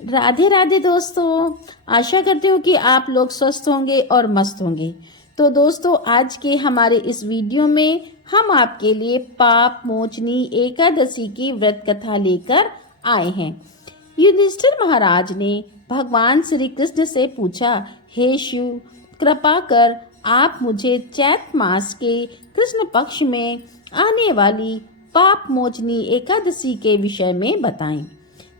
राधे राधे दोस्तों। आशा करती हूँ कि आप लोग स्वस्थ होंगे और मस्त होंगे। तो दोस्तों, आज के हमारे इस वीडियो में हम आपके लिए पाप मोचनी एकादशी की व्रत कथा लेकर आए हैं। युधिष्ठिर महाराज ने भगवान श्री कृष्ण से पूछा, हे शिव, कृपा कर आप मुझे चैत मास के कृष्ण पक्ष में आने वाली पाप मोचनी एकादशी के विषय में बताएं।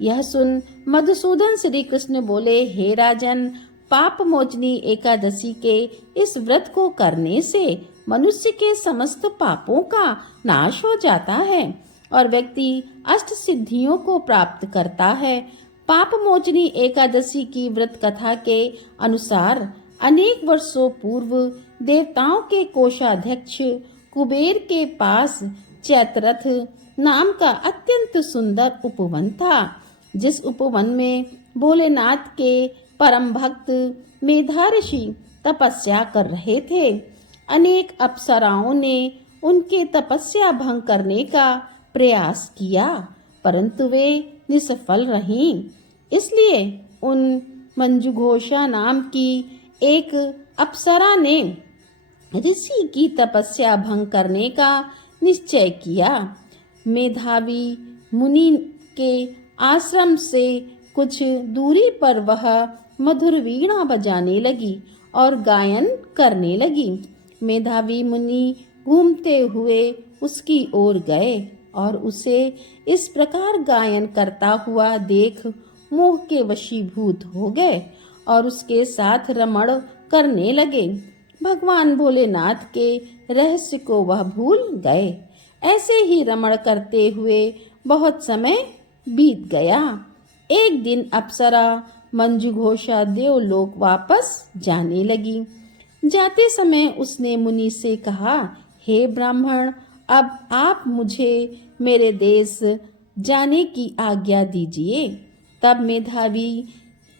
यह सुन मधुसूदन श्री कृष्ण बोले, हे राजन, पाप मोचनी एकादशी के इस व्रत को करने से मनुष्य के समस्त पापों का नाश हो जाता है और व्यक्ति अष्ट सिद्धियों को प्राप्त करता है। पाप मोचनी एकादशी की व्रत कथा के अनुसार अनेक वर्षों पूर्व देवताओं के कोषाध्यक्ष कुबेर के पास चैत्ररथ नाम का अत्यंत सुंदर उपवन था। जिस उपवन में भोलेनाथ के परम भक्त मेधा ऋषि तपस्या कर रहे थे। अनेक अप्सराओं ने उनके तपस्या भंग करने का प्रयास किया, परंतु वे निष्फल रहीं। इसलिए उन मंजुघोषा नाम की एक अप्सरा ने ऋषि की तपस्या भंग करने का निश्चय किया। मेधावी मुनि के आश्रम से कुछ दूरी पर वह मधुर वीणा बजाने लगी और गायन करने लगी। मेधावी मुनि घूमते हुए उसकी ओर गए और उसे इस प्रकार गायन करता हुआ देख मोह के वशीभूत हो गए और उसके साथ रमण करने लगे। भगवान भोलेनाथ के रहस्य को वह भूल गए। ऐसे ही रमण करते हुए बहुत समय बीत गया। एक दिन अप्सरा मंजुघोषा देवलोक वापस जाने लगी। जाते समय उसने मुनि से कहा, हे ब्राह्मण, अब आप मुझे मेरे देश जाने की आज्ञा दीजिए। तब मेधावी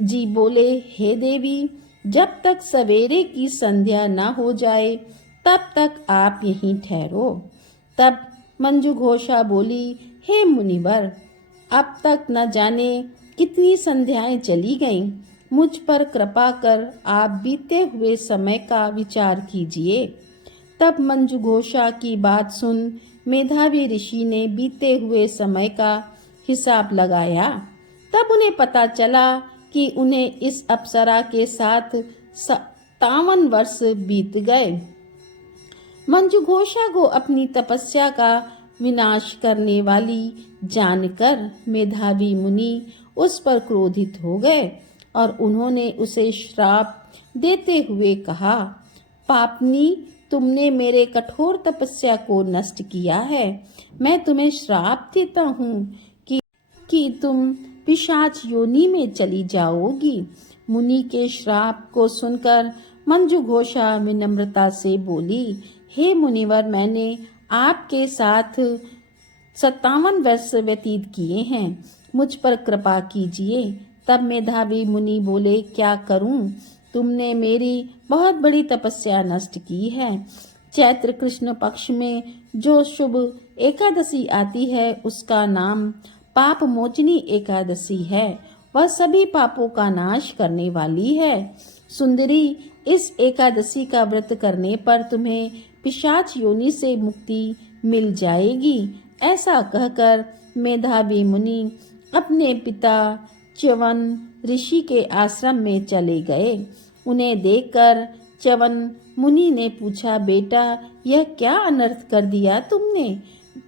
जी बोले, हे देवी, जब तक सवेरे की संध्या न हो जाए तब तक आप यहीं ठहरो। तब मंजुघोषा बोली, हे मुनिवर, अब तक न जाने कितनी संध्याएं चली गईं। मुझ पर कृपा कर आप बीते हुए समय का विचार कीजिए। तब मंजुघोषा की बात सुन मेधावी ऋषि ने बीते हुए समय का हिसाब लगाया। तब उन्हें पता चला कि उन्हें इस अप्सरा के साथ 57 वर्ष बीत गए। मंजुघोषा को अपनी तपस्या का विनाश करने वाली जानकर मेधावी मुनि उस पर क्रोधित हो गए और उन्होंने उसे श्राप देते हुए कहा, पापनी, तुमने मेरे कठोर तपस्या को नष्ट किया है। मैं तुम्हें श्राप देता हूँ कि तुम पिशाच योनि में चली जाओगी। मुनि के श्राप को सुनकर मंजुघोषा विनम्रता से बोली, हे मुनिवर, मैंने आपके साथ 57 वर्ष व्यतीत किए हैं, मुझ पर कृपा कीजिए। तब मेधावी मुनि बोले, क्या करूं? तुमने मेरी बहुत बड़ी तपस्या नष्ट की है। चैत्र कृष्ण पक्ष में जो शुभ एकादशी आती है उसका नाम पाप मोचनी एकादशी है। वह सभी पापों का नाश करने वाली है। सुंदरी, इस एकादशी का व्रत करने पर तुम्हें पिशाच योनि से मुक्ति मिल जाएगी। ऐसा कहकर मेधावी मुनि अपने पिता च्यवन ऋषि के आश्रम में चले गए। उन्हें देखकर च्यवन मुनि ने पूछा, बेटा, यह क्या अनर्थ कर दिया तुमने?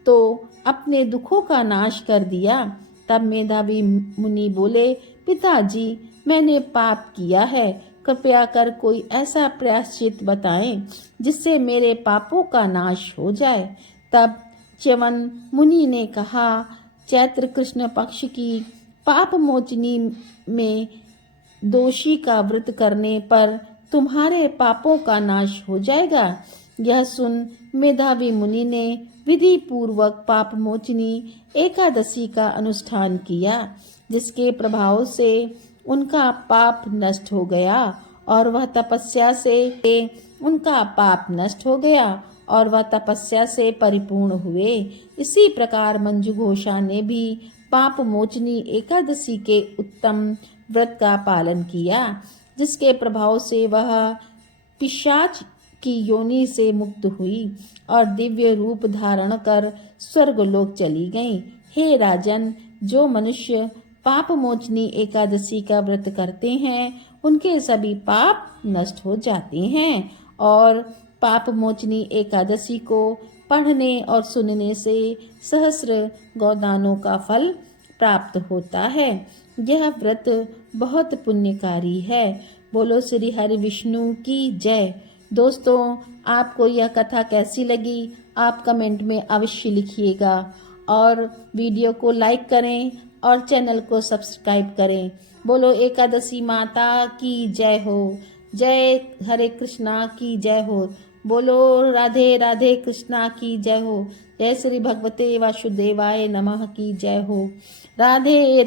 तो अपने दुखों का नाश कर दिया। तब मेधावी मुनि बोले, पिताजी, मैंने पाप किया है। कृपया कर कोई ऐसा प्रायश्चित बताएं जिससे मेरे पापों का नाश हो जाए। तब च्यवन मुनि ने कहा, चैत्र कृष्ण पक्ष की पाप मोचनी में दोषी का व्रत करने पर तुम्हारे पापों का नाश हो जाएगा। यह सुन मेधावी मुनि ने विधि पूर्वक पाप मोचनी एकादशी का अनुष्ठान किया, जिसके प्रभाव से उनका पाप नष्ट हो गया और वह तपस्या से परिपूर्ण हुए। इसी प्रकार मंजुघोषा ने भी पाप मोचनी एकादशी के उत्तम व्रत का पालन किया, जिसके प्रभाव से वह पिशाच की योनि से मुक्त हुई और दिव्य रूप धारण कर स्वर्गलोक चली गईं। हे राजन, जो मनुष्य पाप मोचनी एकादशी का व्रत करते हैं उनके सभी पाप नष्ट हो जाते हैं और पाप मोचनी एकादशी को पढ़ने और सुनने से सहस्र गोदानों का फल प्राप्त होता है। यह व्रत बहुत पुण्यकारी है। बोलो श्री हरि विष्णु की जय। दोस्तों, आपको यह कथा कैसी लगी आप कमेंट में अवश्य लिखिएगा और वीडियो को लाइक करें और चैनल को सब्सक्राइब करें। बोलो एकादशी माता की जय हो। जय हरे कृष्णा की जय हो। बोलो राधे राधे कृष्णा की जय हो। जय श्री भगवते वासुदेवाय नमः की जय हो। राधे